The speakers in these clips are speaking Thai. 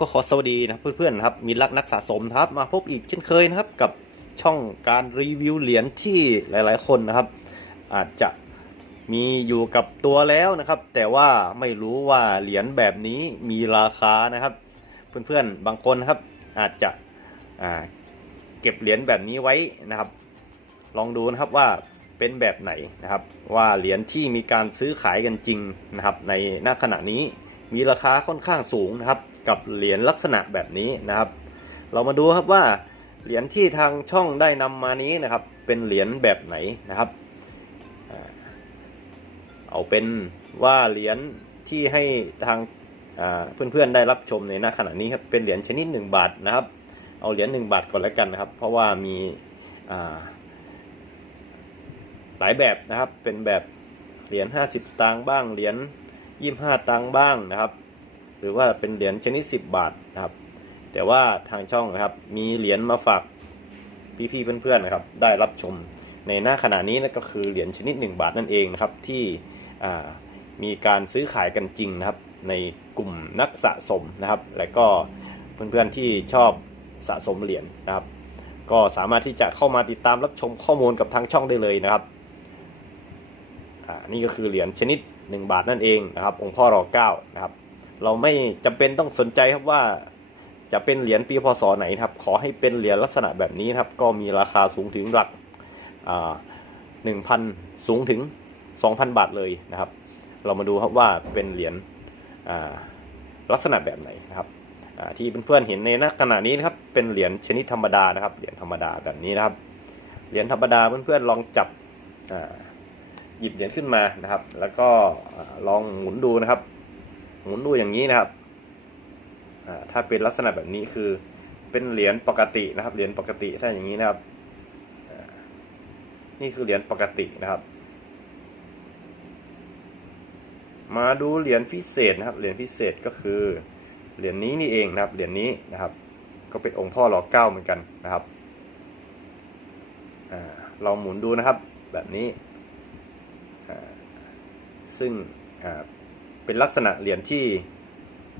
ก็ขอสวัสดีนะเพื่อนๆนะครับมีรักนักสะสมครับมาพบอีกเช่นเคยนะครับกับช่องการรีวิวเหรียญที่หลายๆ คนนะครับ อาจจะมีอยู่กับตัวแล้วนะครับ แต่ว่าไม่รู้ว่าเหรียญแบบนี้มีราคานะครับ เพื่อนๆบางคนครับอาจจะเก็บเหรียญแบบนี้ไว้นะครับ ลองดูนะครับว่าเป็นแบบไหนนะครับ ว่าเหรียญที่มีการซื้อขายกันจริงนะครับ ในณขณะนี้มีราคาค่อนข้างสูงนะครับ กับเหรียญลักษณะแบบนี้นะครับ เรามาดูครับว่าเหรียญที่ทางช่องได้นำมานี้นะครับ เป็นเหรียญแบบไหนนะครับ เอาเป็นว่าเหรียญที่ให้ทางเพื่อนๆได้รับชมในณขณะนี้ครับเป็นเหรียญชนิด 1 บาทนะครับ เอาเหรียญ1บาทก่อนแล้วกันนะครับ เพราะว่ามีหลายแบบนะครับเป็นแบบเหรียญ50 ตังค์บ้างเหรียญ25 ตังค์บ้างนะครับ หรือว่าเป็นเหรียญชนิด 10 บาทนะครับ แต่ว่าทางช่องนะครับมีเหรียญมาฝากพี่ๆเพื่อนๆนะครับ ได้รับชมในหน้าขณะนี้นั่นก็คือเหรียญชนิด 1 บาทนั่นเองนะครับที่มีการซื้อขายกันจริงนะครับ ในกลุ่มนักสะสมนะครับ และก็เพื่อนๆที่ชอบสะสมเหรียญนะครับ ก็สามารถที่จะเข้ามาติดตามรับชมข้อมูลกับทางช่องได้เลยนะครับนี่ก็คือเหรียญชนิด 1 บาทนั่นเองนะครับ องค์พ่อรอเก้านะครับ เราไม่จำเป็นต้องสนใจครับว่าจะเป็นเหรียญปีพศไหนครับ ขอให้เป็นเหรียญลักษณะแบบนี้ครับ ก็มีราคาสูงถึงหลักหนึ่งพันสูงถึง 2,000 บาทเลยนะครับ เรามาดูครับว่าเป็นเหรียญลักษณะแบบไหนนะครับที่เพื่อนๆเห็นในนักขณะนี้นะครับเป็นเหรียญชนิดธรรมดานะครับเหรียญธรรมดาแบบนี้นะครับเหรียญธรรมดาเพื่อนๆลองจับหยิบเหรียญขึ้นมานะครับ แล้วก็ลองหมุนดูนะครับ หมุนดูอย่างนี้นะครับถ้าเป็นลักษณะแบบนี้คือเป็นเหรียญปกตินะครับ เหรียญปกติถ้าอย่างนี้นะครับ นี่คือเหรียญปกตินะครับ มาดูเหรียญพิเศษนะครับ เหรียญพิเศษก็คือเหรียญนี้นี่เองนะครับ เหรียญนี้นะครับ ก็เป็นองค์พ่อหล่อเก้าเหมือนกันนะครับอ่าหมุนดูนะครับแบบนี้ ซึ่ง เป็นลักษณะเหรียญที่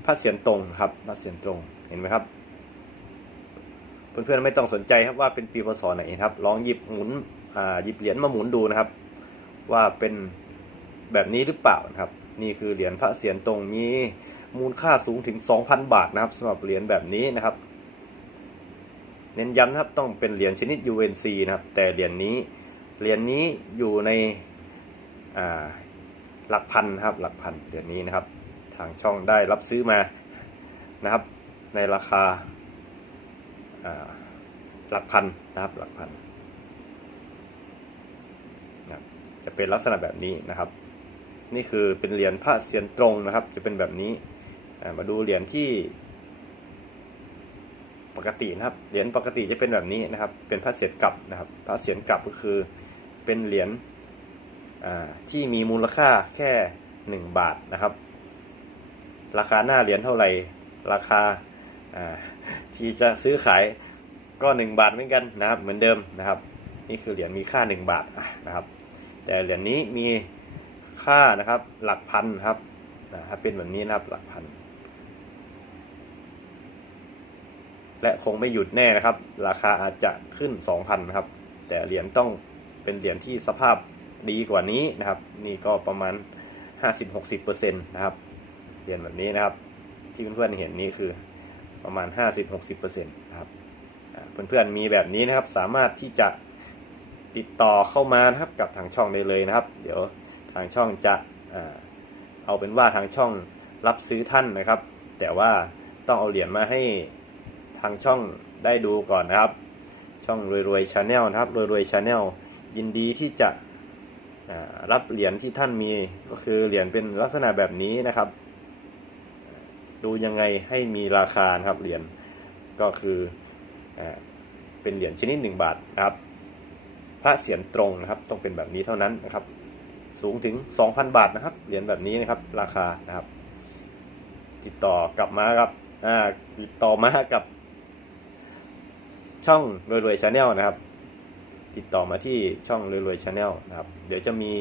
พระเศียรตรงครับพระเศียรตรงเห็นไหมครับ เพื่อนๆไม่ต้องสนใจครับว่าเป็นปีพศไหนครับ ลองหยิบหมุนหยิบเหรียญมาหมุนดูนะครับ ว่าเป็นแบบนี้หรือเปล่านะครับ นี่คือเหรียญพระเศียรตรงมีมูลค่าสูงถึง 2,000 บาทนะครับสำหรับเหรียญแบบนี้นะครับ เน้นย้ำนะครับต้องเป็นเหรียญชนิด UNC นะครับ แต่เหรียญนี้เหรียญนี้อยู่ใน หลักพันครับหลักพันเดือนนี้นะครับ ทางช่องได้รับซื้อมานะครับ ในราคาหลักพันนะครับหลักพันนะครับจะเป็นลักษณะแบบนี้นะครับ นี่คือเป็นเหรียญพระเซียนตรงนะครับ จะเป็นแบบนี้มาดูเหรียญที่ปกตินะครับ เหรียญปกติจะเป็นแบบนี้นะครับ เป็นพระเศียรกลับนะครับ พระเศียรกลับก็คือเป็นเหรียญ ที่มีมูลค่าแค่ 1 บาทนะครับ ราคาหน้าเหรียญเท่าไหร่ ราคาที่จะซื้อขายก็ 1 บาทเหมือนกันนะครับ เหมือนเดิมนะครับ นี่คือเหรียญมีค่า 1 บาทนะครับ แต่เหรียญนี้มีค่านะครับหลักพันครับนะเป็นแบบนี้นะครับหลักพัน และคงไม่หยุดแน่นะครับ ราคาอาจจะขึ้น 2,000นะครับ แต่เหรียญต้องเป็นเหรียญที่สภาพ ดีกว่านี้นะครับ นี่ก็ประมาณ 50-60%นะครับเหรียญแบบนี้นะครับ ที่เพื่อนๆเห็นนี่คือประมาณ 50-60%นะครับอ่าเพื่อนๆมีแบบนี้นะครับสามารถที่จะติดต่อเข้ามานะครับกับทางช่องได้เลยนะครับ เดี๋ยวทางช่องจะเอาเป็นว่าทางช่องรับซื้อท่านนะครับ แต่ว่าต้องเอาเหรียญมาให้ทางช่องได้ดูก่อนนะครับ ช่องรวยๆชาแนลนะครับรวยๆชาแนลยินดีที่จะ รับเหรียญที่ท่านมีก็คือเหรียญเป็นลักษณะแบบนี้นะครับ ดูยังไงให้มีราคาครับเหรียญก็คืออเป็นเหรียญชนิด 1 บาทนะครับ พระเศียรตรงนะครับต้องเป็นแบบนี้เท่านั้นนะครับ สูงถึง 2,000 บาทนะครับเหรียญแบบนี้นะครับราคานะครับ ติดต่อกลับมาครับติดต่อมากับช่องรวยๆชาแนลนะครับ ติดต่อมาที่ช่องรวยๆชาแนลนะครับ เดี๋ยวจะมี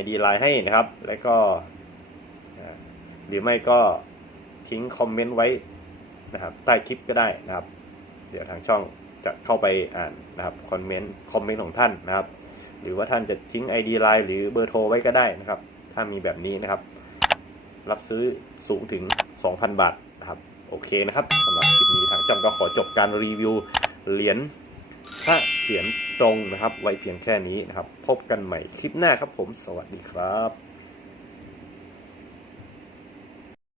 ID ไลน์ให้นะครับ แล้วก็ หรือไม่ก็ทิ้งคอมเมนต์ไว้นะครับใต้คลิปก็ได้นะครับ เดี๋ยวทางช่องจะเข้าไปอ่านนะครับคอมเมนต์คอมเมนต์ของท่านนะครับ หรือว่าท่านจะทิ้ง ID ไลน์หรือเบอร์โทรไว้ก็ได้นะครับ ถ้ามีแบบนี้นะครับ รับซื้อสูงถึง 2,000 บาทนะครับ โอเคนะครับสำหรับคลิปนี้ทางช่องก็ขอจบการรีวิวเหรียญ พระเสียงตรงนะครับ ไว้เพียงแค่นี้นะครับ พบกันใหม่คลิปหน้าครับผม สวัสดีครับ